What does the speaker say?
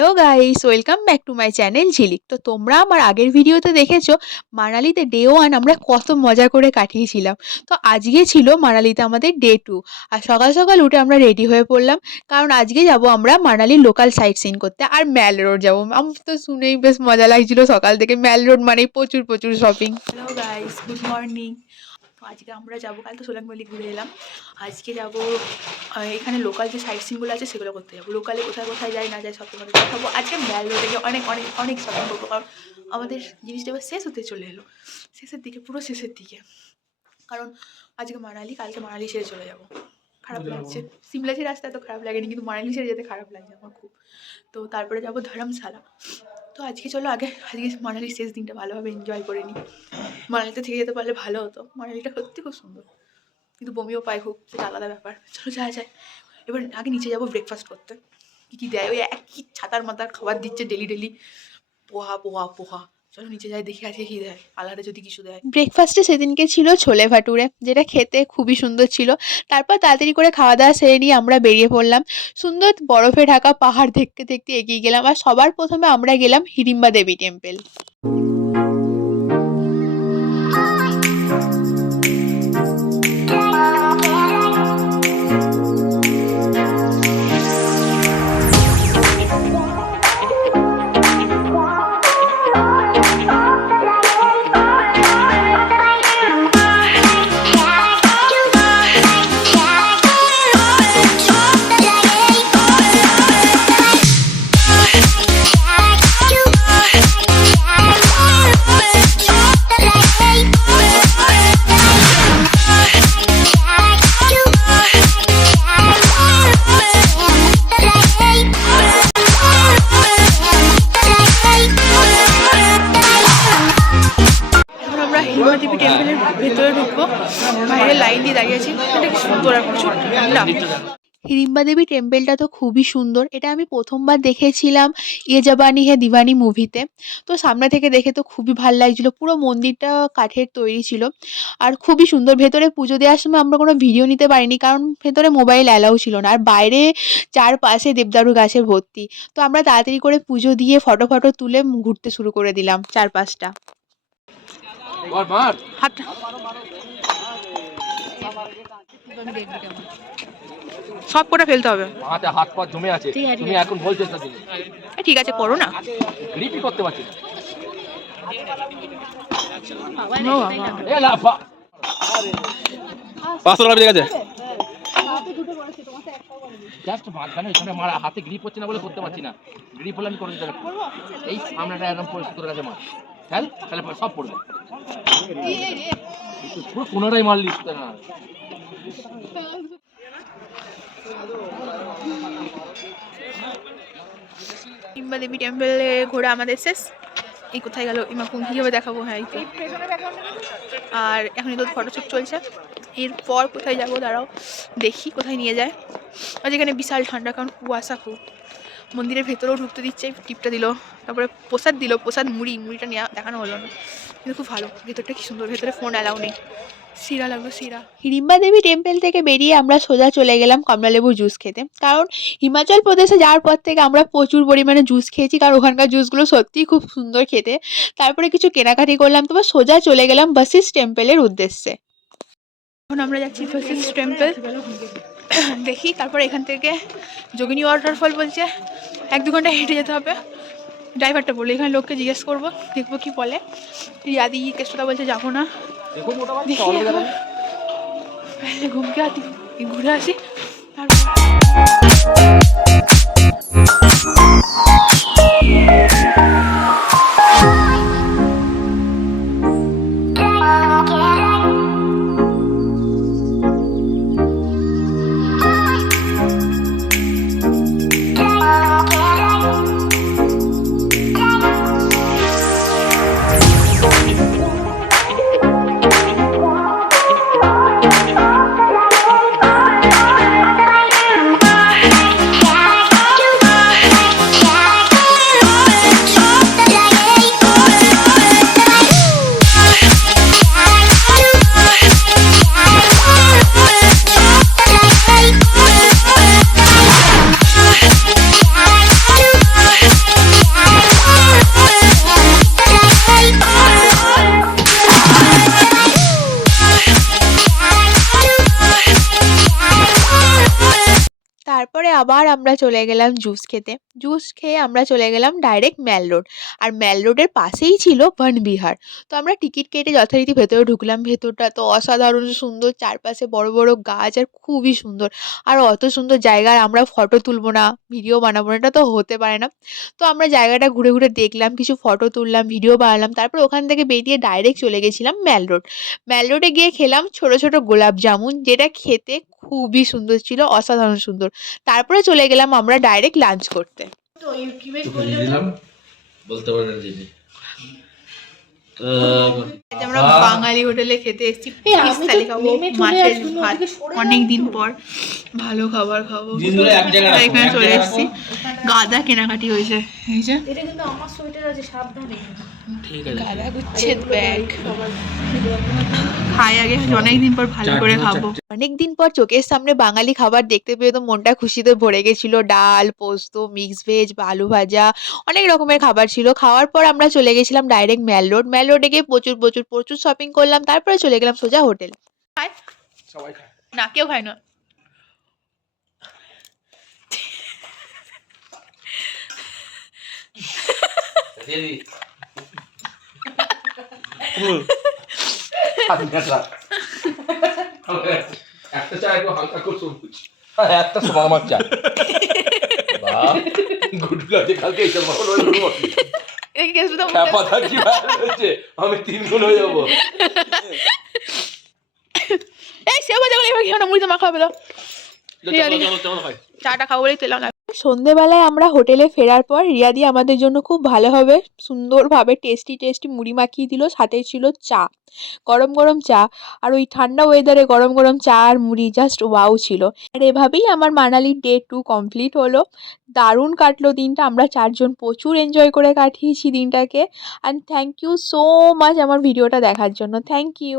Hello guys, welcome back to my channel ঝিলিক। তো তোমরা আমার আগের ভিডিওতে দেখেছো মানালিতে ডে 1 আমরা কত মজা করে কাটিয়েছিলাম। তো আজকে ছিল মানালিতে আমাদের ডে 2। আর সকাল সকাল উঠে আমরা রেডি হয়ে পড়লাম, কারণ আজকে যাব আমরা মানালির লোকাল সাইট সিন করতে আর ম্যাল রোড যাব। আমার তো শুনেই বেশ মজা লাগছিল সকাল থেকে, ম্যাল রোড মানেই প্রচুর প্রচুর shopping. Hello guys, good morning. তো আজকে আমরা যাবো, কাল তো সোলাং ভ্যালি ঘুরে এলাম, আজকে যাব এখানে লোকাল যে সাইট সিনগুলো আছে সেগুলো করতে যাবো। লোকালে কোথায় কোথায় যাই না যাই সব তোমাদের দেখাবো। আজকে ম্যাল রোডে গিয়ে অনেক অনেক অনেক শপিং করবো, কারণ আমাদের জিনিসটা এবার শেষ হতে চলে এলো, শেষের দিকে, পুরো শেষের দিকে। কারণ আজকে মানালি, কালকে মানালি ছেড়ে চলে যাবো। খারাপ লাগছে, সিমলা ছেড়ে আসতে এত খারাপ লাগেনি, কিন্তু মানালি ছেড়ে যেতে খারাপ লাগছে আমার খুব। তো তারপরে যাবো ধর্মশালা। তো আজকে চলো আজকে মানালির শেষ দিনটা ভালোভাবে এনজয় করে নিই। মানালিতে থেকে যেতে পারলে ভালো হতো, মানালিটা সত্যি খুব সুন্দর, কিন্তু বমিও পায় খুব, সেটা আলাদা ব্যাপার। চলো যাওয়া যায়। এবার আগে নিচে যাবো ব্রেকফাস্ট করতে। কী কী দেয়, ওই একই ছাতার মাথার খাবার দিচ্ছে ডেলি ডেলি, পোহা পোহা পোহা। চলো নিচে যাই, দেখি আজকে কী দেয়, আলাদা যদি কিছু দেয়। ব্রেকফাস্টে সেদিনকে ছিল ছোলে ভাটুরে, যেটা খেতে খুবই সুন্দর ছিল। তারপর তাড়াতাড়ি করে খাওয়া দাওয়া সেরে নিয়ে আমরা বেরিয়ে পড়লাম। সুন্দর বরফে ঢাকা পাহাড় দেখতে দেখতে এগিয়ে গেলাম। আর সবার প্রথমে আমরা গেলাম হিড়িম্বা দেবী টেম্পল। হিড়িম্বা দেবী টেম্পলের ভেতরে ঢুকবো, বাইরে লাইন দিয়ে দাঁড়িয়ে আছি। এটা কি সুন্দর আর প্রচুর ঠান্ডা। হিড়িম্বা দেবী টেম্পলটা তো খুবই সুন্দর, এটা আমি প্রথমবার দেখেছিলাম ইয়ে জাবানি হে দিওয়ানি মুভিতে। তো সামনে থেকে দেখে তো খুবই ভালো লাগছিল, পুরো মন্দিরটা কাঠের তৈরি ছিল আর খুবই সুন্দর। ভেতরে পুজো দেওয়ার সময় আমরা কোনো ভিডিও নিতে পারিনি, কারণ ভেতরে মোবাইল অ্যালাউ ছিল না, আর বাইরে চারপাশে দেবদারু গাছে ভর্তি। তো আমরা তাড়াতাড়ি করে পুজো দিয়ে ফটো ফটো তুলে ঘুরতে শুরু করে দিলাম চারপাশটা। সব কটা ফেলতে হবে, হাতে হাত পা জমে আছে, তুমি এখন বলতে চাচ্ছি ঠিক আছে করো না, গ্রিপই করতে পারছি না। এ লাফা 500 টাকা ঠিক আছে। জাস্ট মাঝখানে এখানে মারা, হাতে গ্রিপ হচ্ছে না বলে করতে পারছি না। গ্রিপ হলে আমি করে দিতে পারি। এই সামনেটা একদম পরিষ্কার করে গেছে মার, খেল তাহলে সব পড়বে, পুরো কোনোটাই মার লিখতে না। হিড়িম্বা দেবী টেম্পলে ঘোরা আমাদের শেষ। এই কোথায় গেল ইমাকুম, কীভাবে দেখাবো? হ্যাঁ এই তো। আর এখন তো ফটোশ্যুট চলছে, এরপর কোথায় যাবো দাঁড়াও দেখি কোথায় নিয়ে যায়। আর যেখানে বিশাল ঠান্ডা, কারণ কুয়াশা খুব। মন্দিরের ভেতরেও ঢুকতে দিচ্ছে, টিপটা দিল, তারপরে প্রসাদ দিল, প্রসাদ মুড়িটা নিয়ে দেখানো হলো না, কিন্তু খুব ভালো। ভেতরটা কি সুন্দর, ভেতরে ফোন অ্যালাউ নেই। শিরা লাগলো শিরা। হিড়িম্বা দেবী টেম্পল থেকে বেরিয়ে আমরা সোজা চলে গেলাম কমলালেবুর জুস খেতে, কারণ হিমাচল প্রদেশে যাওয়ার পর থেকে আমরা প্রচুর পরিমাণে জুস খেয়েছি, কারণ ওখানকার জুসগুলো সত্যিই খুব সুন্দর খেতে। তারপরে কিছু কেনাকাটি করলাম, তারপর সোজা চলে গেলাম বশিষ্ঠ টেম্পলের উদ্দেশ্যে। এখন আমরা যাচ্ছি বশিষ্ঠ টেম্পল, দেখি। তারপর এখান থেকে যোগিনী ওয়াটারফল বলছে 1-2 ঘন্টা হেঁটে যেতে হবে। ড্রাইভারটা বলে এখানে লোককে জিজ্ঞেস করবো, দেখবো কি বলে। রিয়াদি কেষ্টটা বলছে যাবো না, দেখি ঘুমকে আতি ঘুরে আসি। তারপরে আবার আমরা চলে গেলাম জুস খেতে। জুস খেয়ে আমরা চলে গেলাম ডাইরেক্ট ম্যাল রোড। আর ম্যাল রোডের পাশেই ছিল বনবিহার। তো আমরা টিকিট কেটে যথারীতি ভেতরে ঢুকলাম। ভেতরটা তো অসাধারণ সুন্দর, চারপাশে বড় বড় গাছ আর খুবই সুন্দর। আর অত সুন্দর জায়গায় আমরা ফটো তুলবো না, ভিডিও বানাবো না, এটা তো হতে পারে না। তো আমরা জায়গাটা ঘুরে ঘুরে দেখলাম, কিছু ফটো তুললাম, ভিডিও বানালাম। তারপর ওখান থেকে বেরিয়ে ডাইরেক্ট চলে গেছিলাম ম্যাল রোড। ম্যাল রোডে গিয়ে খেলাম ছোট ছোট গোলাপ জামুন, যেটা খেতে খুবই সুন্দর ছিল, অসাধারণ সুন্দর। তারপরে চলে গেলাম আমরা ডাইরেক্ট লাঞ্চ করতে। তো ইউটিউবে দিলাম বলতে পারেন দিদি আমরা বাঙালি হোটেলে খেতে এসেছি, ফিশ থালি খাবো, মাছের ভাত, অনেক দিন পর ভালো খাবার খাবো। এখানে চলে এসেছি, গাদা কেনাকাটি হয়েছে। এই যে এটা কিন্তু আমার সোয়েটার আছে, সাবধানে। ঠিক আছে গাদা গুচ্ছের ব্যাগ। খাই আগে, অনেকদিন পর ভালো করে খাবো। অনেকদিন পর চোখের সামনে বাঙালি খাবার দেখতে পেয়ে তো মনটা খুশিতে ভরে গেছিল। ডাল, পোস্ত, মিক্স ভেজ, আলু ভাজা, অনেক রকমের খাবার ছিল। খাওয়ার পর আমরা চলে গেছিলাম ডাইরেক্ট ম্যাল রোড। ম্যাল রোডে গিয়ে প্রচুর প্রচুর প্রচুর শপিং করলাম। তারপরে চলে গেলাম সোজা হোটেল। খায় সবাই খায় না, কেউ খায় না। দিদি একটা চা একটু হালকা করে সবুজ, একটা সবার আমার চা গুডগুলো আছে কালকে এইসব পাতা কি হচ্ছে, আমি 3 গুণ হয়ে যাবো। এই সেবা যখন এবার খেয়ে না, মুড়িতে মাখা হবে। চাটা খাবো বলেই তেলাম না। সন্ধেবেলায় আমরা হোটেলে ফেরার পর রিয়াদি আমাদের জন্য খুব ভালোভাবে সুন্দরভাবে টেস্টি টেস্টি মুড়ি মাখিয়ে দিল, সাথে ছিল চা, গরম গরম চা। আর ওই ঠান্ডা ওয়েদারে গরম গরম চা আর মুড়ি জাস্ট ওয়াও ছিল। আর এভাবেই আমার মানালির ডে 2 কমপ্লিট হলো। দারুণ কাটলো দিনটা, আমরা 4 জন প্রচুর এনজয় করে কাটিয়েছি দিনটাকে। And thank you so much আমার ভিডিওটা দেখার জন্য। Thank you.